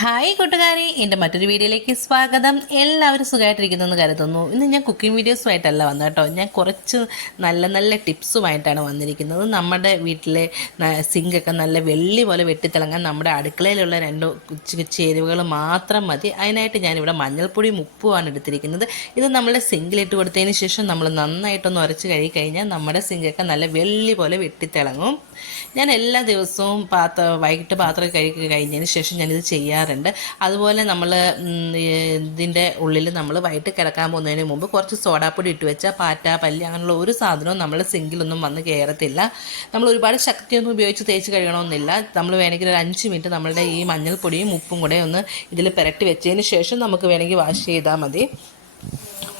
Hi കൂട്ടുകാരെ എന്റെ മറ്റൊരു വീഡിയോയിലേക്ക് സ്വാഗതം. എല്ലാവരും സുഖമായിട്ടിരിക്കുന്നെന്ന് കരുതുന്നു. ഇന്ന് ഞാൻ കുക്കിംഗ് വീഡിയോസുമായിട്ടല്ല വന്നത് കേട്ടോ. ഞാൻ കുറച്ച് നല്ല നല്ല ടിപ്സുമായിട്ടാണ് വന്നിരിക്കുന്നത്. നമ്മുടെ വീട്ടിലെ സിങ്കൊക്കെ നല്ല വെള്ളി പോലെ വെട്ടിത്തിളങ്ങാൻ നമ്മുടെ അടുക്കളയിലുള്ള രണ്ട് കൊച്ചു ചേരുവകൾ മാത്രം മതി. അതിനായിട്ട് ഞാനിവിടെ മഞ്ഞൾപ്പൊടി ഉപ്പുമാണ് എടുത്തിരിക്കുന്നത്. ഇത് നമ്മൾ സിങ്കിലിട്ട് കൊടുത്തതിന് ശേഷം നമ്മൾ നന്നായിട്ടൊന്ന് ഉരച്ച് കഴുകി കഴിഞ്ഞാൽ നമ്മുടെ സിങ്കൊക്കെ നല്ല വെള്ളി പോലെ വെട്ടിത്തിളങ്ങും. ഞാൻ എല്ലാ ദിവസവും പാത്രം വൈകിട്ട് പാത്രം കഴുകി കഴിഞ്ഞതിന് ശേഷം ഞാനിത് ചെയ്യാറുണ്ട്. അതുപോലെ നമ്മൾ ഇതിന്റെ ഉള്ളിൽ നമ്മൾ വൈകിട്ട് കിടക്കാൻ പോകുന്നതിന് മുമ്പ് കുറച്ച് സോഡാപ്പൊടി ഇട്ട് വെച്ചാൽ പാറ്റ പല്ലി അങ്ങനെയുള്ള ഒരു സാധനവും നമ്മൾ സിങ്കിലൊന്നും വന്ന് കയറത്തില്ല നമ്മൾ ഒരുപാട് ശക്തിയൊന്നും ഉപയോഗിച്ച് തേച്ച് കഴുകണമെന്നില്ല. നമ്മൾ വേണമെങ്കിൽ ഒരു അഞ്ച് മിനിറ്റ് നമ്മളുടെ ഈ മഞ്ഞൾപ്പൊടിയും ഉപ്പും കൂടെ ഒന്ന് ഇതിൽ പുരട്ടി വെച്ചതിന് ശേഷം നമുക്ക് വേണമെങ്കിൽ വാഷ് ചെയ്താൽ മതി.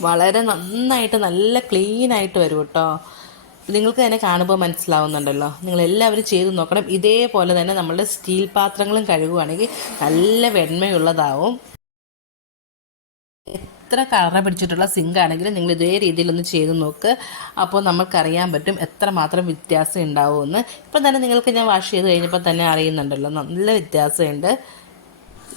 വളരെ നന്നായിട്ട് നല്ല ക്ലീനായിട്ട് വരും കേട്ടോ. നിങ്ങൾക്ക് തന്നെ കാണുമ്പോൾ മനസ്സിലാവുന്നുണ്ടല്ലോ. നിങ്ങൾ എല്ലാവരും ചെയ്ത് നോക്കണം. ഇതേപോലെ തന്നെ നമ്മളുടെ സ്റ്റീൽ പാത്രങ്ങളും കഴുകുവാണെങ്കിൽ നല്ല വെണ്മയുള്ളതാവും. എത്ര കളറ പിടിച്ചിട്ടുള്ള സിങ്ക് ആണെങ്കിലും നിങ്ങൾ ഇതേ രീതിയിലൊന്ന് ചെയ്ത് നോക്ക്. അപ്പോൾ നമുക്കറിയാൻ പറ്റും എത്ര മാത്രം വ്യത്യാസം ഉണ്ടാവുമെന്ന്. ഇപ്പം തന്നെ നിങ്ങൾക്ക് ഞാൻ വാഷ് ചെയ്ത് കഴിഞ്ഞപ്പോൾ തന്നെ അറിയുന്നുണ്ടല്ലോ. നല്ല വ്യത്യാസമുണ്ട്.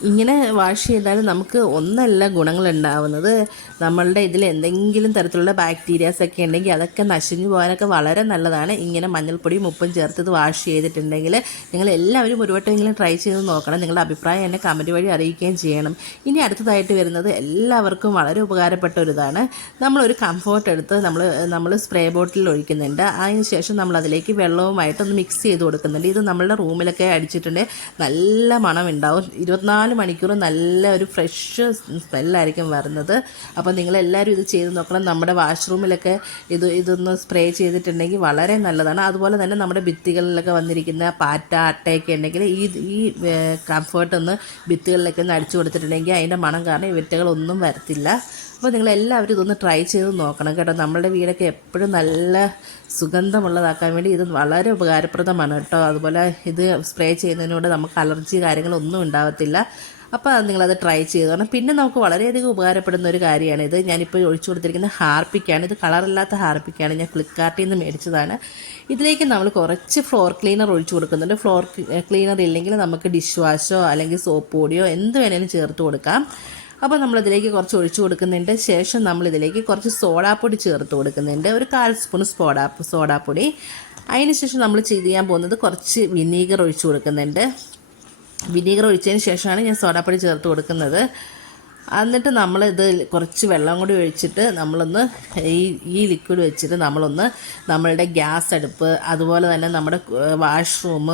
ഇങ്ങനെ വാഷ് ചെയ്താൽ നമുക്ക് ഒന്നല്ല ഗുണങ്ങളുണ്ടാവുന്നത്. നമ്മളുടെ ഇതിൽ എന്തെങ്കിലും തരത്തിലുള്ള ബാക്ടീരിയാസ് ഒക്കെ ഉണ്ടെങ്കിൽ അതൊക്കെ നശിഞ്ഞു പോകാനൊക്കെ വളരെ നല്ലതാണ്. ഇങ്ങനെ മഞ്ഞൾപ്പൊടിയും ഉപ്പും ചേർത്തത് വാഷ് ചെയ്തിട്ടുണ്ടെങ്കിൽ നിങ്ങൾ എല്ലാവരും ഒരു വട്ടമെങ്കിലും ട്രൈ ചെയ്ത് നോക്കണം. നിങ്ങളുടെ അഭിപ്രായം എന്നെ കമന്റ് വഴി അറിയിക്കുകയും ചെയ്യണം. ഇനി അടുത്തതായിട്ട് വരുന്നത് എല്ലാവർക്കും വളരെ ഉപകാരപ്പെട്ട ഒരു ഇതാണ്. നമ്മളൊരു കംഫോർട്ട് എടുത്ത് നമ്മൾ നമ്മൾ സ്പ്രേ ബോട്ടിൽ ഒഴിക്കുന്നുണ്ട്. അതിന് ശേഷം നമ്മൾ അതിലേക്ക് വെള്ളവുമായിട്ട് ഒന്ന് മിക്സ് ചെയ്ത് കൊടുക്കുന്നുണ്ട്. ഇത് നമ്മളുടെ റൂമിലൊക്കെ അടിച്ചിട്ടുണ്ടെങ്കിൽ നല്ല മണം ഉണ്ടാവും ഇരുപത്തിനാല് മണിക്കൂർ നല്ല ഒരു ഫ്രഷ് സ്മെല്ലായിരിക്കും വരുന്നത്. അപ്പോൾ നിങ്ങളെല്ലാവരും ഇത് ചെയ്ത് നോക്കണം. നമ്മുടെ വാഷ്റൂമിലൊക്കെ ഇത് ഇതൊന്ന് സ്പ്രേ ചെയ്തിട്ടുണ്ടെങ്കിൽ വളരെ നല്ലതാണ്. അതുപോലെ തന്നെ നമ്മുടെ ഭിത്തികളിലൊക്കെ വന്നിരിക്കുന്ന പാറ്റ അട്ടയൊക്കെ ഉണ്ടെങ്കിൽ ഈ ഈ കംഫേർട്ട് ഒന്ന് ഭിത്തികളിലൊക്കെ ഒന്ന് അടിച്ചു കൊടുത്തിട്ടുണ്ടെങ്കിൽ അതിന്റെ മണം കാരണം ഈ വിറ്റകളൊന്നും വരത്തില്ല. അപ്പോൾ നിങ്ങളെല്ലാവരും ഇതൊന്ന് ട്രൈ ചെയ്ത് നോക്കണം കേട്ടോ. നമ്മളുടെ വീടൊക്കെ എപ്പോഴും നല്ല സുഗന്ധമുള്ളതാക്കാൻ വേണ്ടി ഇത് വളരെ ഉപകാരപ്രദമാണ് കേട്ടോ. അതുപോലെ ഇത് സ്പ്രേ ചെയ്യുന്നതിനോട് നമുക്ക് അലർജി കാര്യങ്ങളൊന്നും ഉണ്ടാവത്തില്ല. അപ്പോൾ നിങ്ങളത് ട്രൈ ചെയ്ത് കാരണം പിന്നെ നമുക്ക് വളരെയധികം ഉപകാരപ്പെടുന്ന ഒരു കാര്യമാണ് ഇത്. ഞാനിപ്പോൾ ഒഴിച്ചു കൊടുത്തിരിക്കുന്ന ഹാർപ്പിക്കാണ്. ഇത് കളറില്ലാത്ത ഹാർപ്പിക്കാണ്. ഞാൻ ഫ്ലിപ്കാർട്ടിൽ നിന്ന് മേടിച്ചതാണ്. ഇതിലേക്ക് നമ്മൾ കുറച്ച് ഫ്ലോർ ക്ലീനർ ഒഴിച്ചു കൊടുക്കുന്നുണ്ട്. ഫ്ലോർ ക്ലീനർ ഇല്ലെങ്കിൽ നമുക്ക് ഡിഷ് വാഷോ അല്ലെങ്കിൽ സോപ്പ് പൊടിയോ എന്ത് വേണേലും ചേർത്ത് കൊടുക്കാം. അപ്പോൾ നമ്മളിതിലേക്ക് കുറച്ച് ഒഴിച്ചു കൊടുക്കുന്നുണ്ട് ശേഷം നമ്മളിതിലേക്ക് കുറച്ച് സോഡാപ്പൊടി ചേർത്ത് കൊടുക്കുന്നുണ്ട് ഒരു കാൽ സ്പൂൺ സോഡാ സോഡാപ്പൊടി. അതിന് ശേഷം നമ്മൾ ചെയ്ത് ചെയ്യാൻ പോകുന്നത് കുറച്ച് വിനീഗർ ഒഴിച്ചു കൊടുക്കുന്നുണ്ട് വിനീഗർ ഒഴിച്ചതിന് ശേഷമാണ് ഞാൻ സോഡാപ്പൊടി ചേർത്ത് കൊടുക്കുന്നത്. എന്നിട്ട് നമ്മൾ ഇത് കുറച്ച് വെള്ളം കൂടി ഒഴിച്ചിട്ട് നമ്മളൊന്ന് ഈ ഈ ലിക്വിഡ് വെച്ചിട്ട് നമ്മളൊന്ന് നമ്മളുടെ ഗ്യാസ് അടുപ്പ് അതുപോലെ തന്നെ നമ്മുടെ വാഷ്റൂം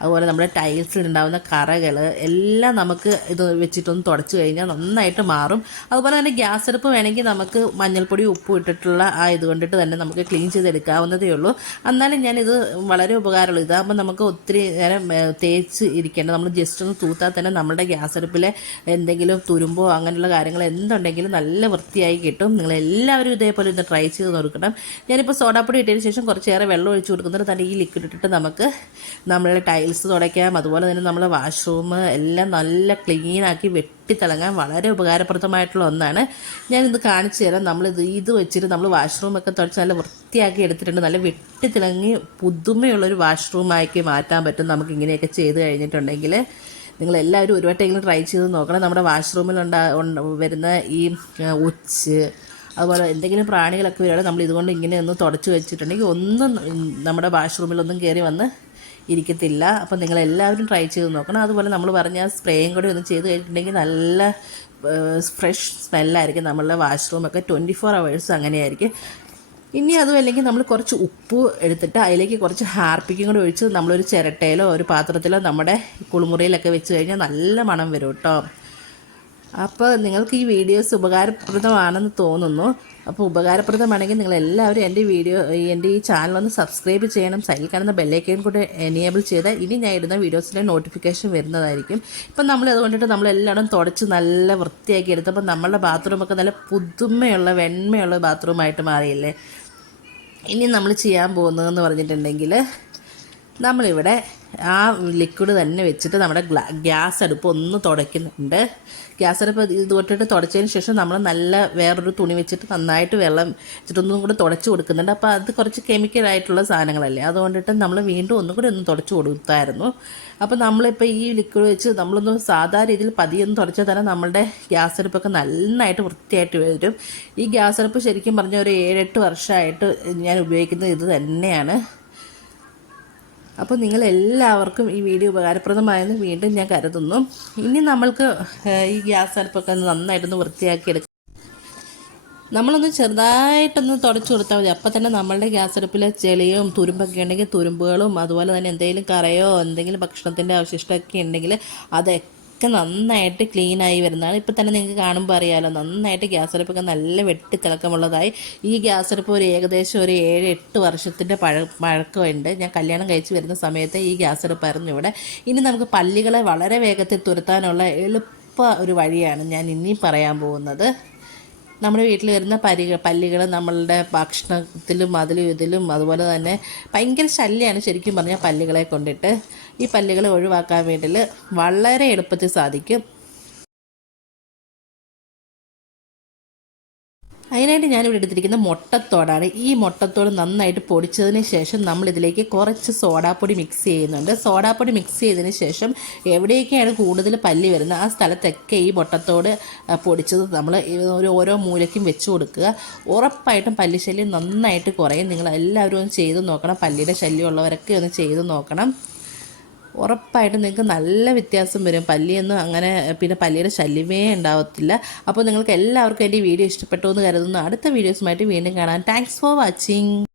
അതുപോലെ നമ്മുടെ ടൈൽസിൽ ഉണ്ടാകുന്ന കറകൾ എല്ലാം നമുക്ക് ഇത് വെച്ചിട്ടൊന്ന് തുടച്ച് കഴിഞ്ഞാൽ നന്നായിട്ട് മാറും. അതുപോലെ തന്നെ ഗ്യാസ് അടുപ്പ് വേണമെങ്കിൽ നമുക്ക് മഞ്ഞൾപ്പൊടി ഉപ്പ് ഇട്ടിട്ടുള്ള ആ ഇത് കൊണ്ടിട്ട് തന്നെ നമുക്ക് ക്ലീൻ ചെയ്തെടുക്കാവുന്നതേ ഉള്ളൂ. എന്നാലും ഞാനിത് വളരെ ഉപകാരമുള്ളൂ. ഇതാകുമ്പോൾ നമുക്ക് ഒത്തിരി നേരം തേച്ച് ഇരിക്കേണ്ട നമ്മൾ ജസ്റ്റ് ഒന്ന് തൂത്താൽ തന്നെ നമ്മുടെ ഗ്യാസ് അടുപ്പിലെ എന്തെങ്കിലും തുരുമ്പോ അങ്ങനെയുള്ള കാര്യങ്ങൾ എന്തുണ്ടെങ്കിലും നല്ല വൃത്തിയായി കിട്ടും. നിങ്ങൾ എല്ലാവരും ഇതേപോലെ ഒന്ന് ട്രൈ ചെയ്ത് നോക്കണം. ഞാനിപ്പോൾ സോഡാപ്പൊടി ഇട്ടതിന് ശേഷം കുറച്ചേറെ വെള്ളം ഒഴിച്ച് കൊടുക്കുന്നുണ്ട് തന്നെ ഈ ലിക്വിഡ് ഇട്ടിട്ട് നമുക്ക് നമ്മളെ ടൈൽസ് തുടയ്ക്കാം. അതുപോലെ തന്നെ നമ്മളെ വാഷ്റൂം എല്ലാം നല്ല ക്ലീനാക്കി വെട്ടിത്തിളങ്ങാൻ വളരെ ഉപകാരപ്രദമായിട്ടുള്ള ഒന്നാണ്. ഞാനിത് കാണിച്ചു തരാം. നമ്മളിത് ഇത് വെച്ചിട്ട് നമ്മൾ വാഷ്റൂമൊക്കെ തുടച്ച് നല്ല വൃത്തിയാക്കി എടുത്തിട്ടുണ്ട്. നല്ല വെട്ടിത്തിളങ്ങി പുതുമയുള്ളൊരു വാഷ്റൂമാക്കി മാറ്റാൻ പറ്റും. നമുക്ക് ഇങ്ങനെയൊക്കെ ചെയ്ത് കഴിഞ്ഞിട്ടുണ്ടെങ്കിൽ നിങ്ങൾ എല്ലാവരും ഒരു വട്ടമെങ്കിലും ട്രൈ ചെയ്ത് നോക്കണം. നമ്മുടെ വാഷ്റൂമിൽ ഉണ്ടാ വരുന്ന ഈ ഉച്ച് അതുപോലെ എന്തെങ്കിലും പ്രാണികളൊക്കെ വരികയാണെങ്കിൽ നമ്മൾ ഇതുകൊണ്ട് ഇങ്ങനെ ഒന്ന് തുടച്ച് വെച്ചിട്ടുണ്ടെങ്കിൽ ഒന്നും നമ്മുടെ വാഷ്റൂമിലൊന്നും കയറി വന്ന് ഇരിക്കത്തില്ല. അപ്പം നിങ്ങൾ എല്ലാവരും ട്രൈ ചെയ്ത് നോക്കണം. അതുപോലെ നമ്മൾ പറഞ്ഞ സ്പ്രേയും കൂടി ഒന്ന് ചെയ്ത് കഴിഞ്ഞിട്ടുണ്ടെങ്കിൽ നല്ല ഫ്രഷ് സ്മെല്ലായിരിക്കും നമ്മളുടെ വാഷ്റൂമൊക്കെ ട്വന്റി ഫോർ അവേഴ്സ് അങ്ങനെയായിരിക്കും. ഇനി അതും അല്ലെങ്കിൽ നമ്മൾ കുറച്ച് ഉപ്പ് എടുത്തിട്ട് അതിലേക്ക് കുറച്ച് ഹാർപ്പിക്കും കൂടി ഒഴിച്ച് നമ്മളൊരു ചിരട്ടയിലോ ഒരു പാത്രത്തിലോ നമ്മുടെ കുളിമുറിയിലൊക്കെ വെച്ച് കഴിഞ്ഞാൽ നല്ല മണം വരും കേട്ടോ. അപ്പോൾ നിങ്ങൾക്ക് ഈ വീഡിയോസ് ഉപകാരപ്രദമാണെന്ന് തോന്നുന്നു. അപ്പോൾ ഉപകാരപ്രദമാണെങ്കിൽ നിങ്ങൾ എല്ലാവരും എന്റെ വീഡിയോ എന്റെ ഈ ചാനൽ ഒന്ന് സബ്സ്ക്രൈബ് ചെയ്യണം. സൈഡിൽ കാണുന്ന ബെല്ലൈക്കൻ കൂടെ എനേബിൾ ചെയ്താൽ ഇനി ഞാൻ ഇടുന്ന വീഡിയോസിന്റെ നോട്ടിഫിക്കേഷൻ വരുന്നതായിരിക്കും. ഇപ്പം നമ്മൾ അതുകൊണ്ടിട്ട് നമ്മളെല്ലാവരും തുടച്ച് നല്ല വൃത്തിയാക്കി എടുത്തപ്പോൾ നമ്മളുടെ ബാത്റൂമൊക്കെ നല്ല പുതുമയുള്ള വെണ്മയുള്ള ബാത്റൂമായിട്ട് മാറിയില്ലേ? ഇനി നമ്മൾ ചെയ്യാൻ പോകുന്നതെന്ന് പറഞ്ഞിട്ടുണ്ടെങ്കിൽ നമ്മളിവിടെ ആ ലിക്വിഡ് തന്നെ വെച്ചിട്ട് നമ്മുടെ ഗ്യാസ് അടുപ്പ് ഒന്ന് തുടയ്ക്കുന്നുണ്ട്. ഗ്യാസ് അടുപ്പ് ഇത് തൊട്ടിട്ട് തുടച്ചതിന് ശേഷം നമ്മൾ നല്ല വേറൊരു തുണി വെച്ചിട്ട് നന്നായിട്ട് വെള്ളം വെച്ചിട്ടൊന്നും കൂടെ തുടച്ച് കൊടുക്കുന്നുണ്ട്. അപ്പോൾ അത് കുറച്ച് കെമിക്കലായിട്ടുള്ള സാധനങ്ങളല്ലേ? അതുകൊണ്ടിട്ട് നമ്മൾ വീണ്ടും ഒന്നും കൂടി ഒന്ന് തുടച്ച് കൊടുത്തായിരുന്നു. അപ്പോൾ നമ്മളിപ്പോൾ ഈ ലിക്വിഡ് വെച്ച് നമ്മളൊന്ന് സാധാ രീതിയിൽ പതിയൊന്ന് തുടച്ചാൽ തന്നെ നമ്മളുടെ ഗ്യാസ് അടുപ്പൊക്കെ നന്നായിട്ട് വൃത്തിയായിട്ട് വരും. ഈ ഗ്യാസ് അടുപ്പ് ശരിക്കും പറഞ്ഞ ഒരു ഏഴെട്ട് വർഷമായിട്ട് ഞാൻ ഉപയോഗിക്കുന്നത് ഇത് തന്നെയാണ്. അപ്പോൾ നിങ്ങളെല്ലാവർക്കും ഈ വീഡിയോ ഉപകാരപ്രദമായെന്ന് വീണ്ടും ഞാൻ കരുതുന്നു. ഇനി നമ്മൾക്ക് ഈ ഗ്യാസ് അടുപ്പൊക്കെ ഒന്ന് നന്നായിട്ടൊന്ന് വൃത്തിയാക്കി എടുക്കാം നമ്മളൊന്ന് ചെറുതായിട്ടൊന്ന് തുടച്ചു കൊടുത്താൽ മതി. അപ്പോൾ തന്നെ നമ്മളുടെ ഗ്യാസ് അടുപ്പിലെ ചെളിയും തുരുമ്പൊക്കെ ഉണ്ടെങ്കിൽ തുരുമ്പുകളും അതുപോലെ തന്നെ എന്തെങ്കിലും കറയോ എന്തെങ്കിലും ഭക്ഷണത്തിന്റെ അവശിഷ്ടമൊക്കെ ഉണ്ടെങ്കിൽ അതൊക്കെ നന്നായിട്ട് ക്ലീൻ ആയി വരുന്നതാണ്. ഇപ്പോൾ തന്നെ നിങ്ങൾക്ക് കാണുമ്പോൾ അറിയാമല്ലോ നന്നായിട്ട് ഗ്യാസ് അടുപ്പൊക്കെ നല്ല വെട്ടിത്തിളക്കമുള്ളതായി ഈ ഗ്യാസ് അടുപ്പ് ഒരു ഏകദേശം ഒരു ഏഴ് എട്ട് വർഷത്തിന്റെ പഴ പഴക്കമുണ്ട്. ഞാൻ കല്യാണം കഴിച്ച് വരുന്ന സമയത്ത് ഈ ഗ്യാസ് അടുപ്പായിരുന്നു ഇവിടെ. ഇനി നമുക്ക് പല്ലികളെ വളരെ വേഗത്തിൽ തുരത്താനുള്ള എളുപ്പ ഒരു വഴിയാണ് ഞാൻ ഇനി പറയാൻ പോകുന്നത്. നമ്മുടെ വീട്ടിൽ വരുന്ന പരിക പല്ലികൾ നമ്മളുടെ ഭക്ഷണത്തിലും അതിലും ഇതിലും അതുപോലെ തന്നെ ഭയങ്കര ശല്യമാണ് ശരിക്കും പറഞ്ഞാൽ പല്ലികളെ കൊണ്ടിട്ട്. ഈ പല്ലികളെ ഒഴിവാക്കാൻ വേണ്ടിയിട്ട് വളരെ എളുപ്പത്തിൽ സാധിക്കും. അതിനായിട്ട് ഞാനിവിടെ എടുത്തിരിക്കുന്ന മുട്ടത്തോടാണ്. ഈ മുട്ടത്തോട് നന്നായിട്ട് പൊടിച്ചതിന് ശേഷം നമ്മൾ ഇതിലേക്ക് കുറച്ച് സോഡാപ്പൊടി മിക്സ് ചെയ്യുന്നുണ്ട്. സോഡാപ്പൊടി മിക്സ് ചെയ്തതിന് ശേഷം എവിടെയൊക്കെയാണ് കൂടുതൽ പല്ലി വരുന്നത്? ആ സ്ഥലത്തൊക്കെ ഈ മുട്ടത്തോട് പൊടിച്ചത് നമ്മൾ ഒരു ഓരോ മൂലയ്ക്കും വെച്ച് കൊടുക്കുക. ഉറപ്പായിട്ടും പല്ലി ശല്യം നന്നായിട്ട് കുറയും. നിങ്ങൾ എല്ലാവരും ഒന്ന് ചെയ്ത് നോക്കണം. പല്ലിയുടെ ശല്യമുള്ളവരൊക്കെ ഒന്ന് ചെയ്ത് നോക്കണം. ഉറപ്പായിട്ടും നിങ്ങൾക്ക് നല്ല വ്യത്യാസം വരും. പല്ലിയൊന്നും അങ്ങനെ പിന്നെ പല്ലിയുടെ ശല്യമേ ഉണ്ടാവത്തില്ല. അപ്പോൾ നിങ്ങൾക്ക് എല്ലാവർക്കും എന്റെ വീഡിയോ ഇഷ്ടപ്പെട്ടു എന്ന് കരുതുന്നു. അടുത്ത വീഡിയോസുമായിട്ട് വീണ്ടും കാണാം. Thanks for watching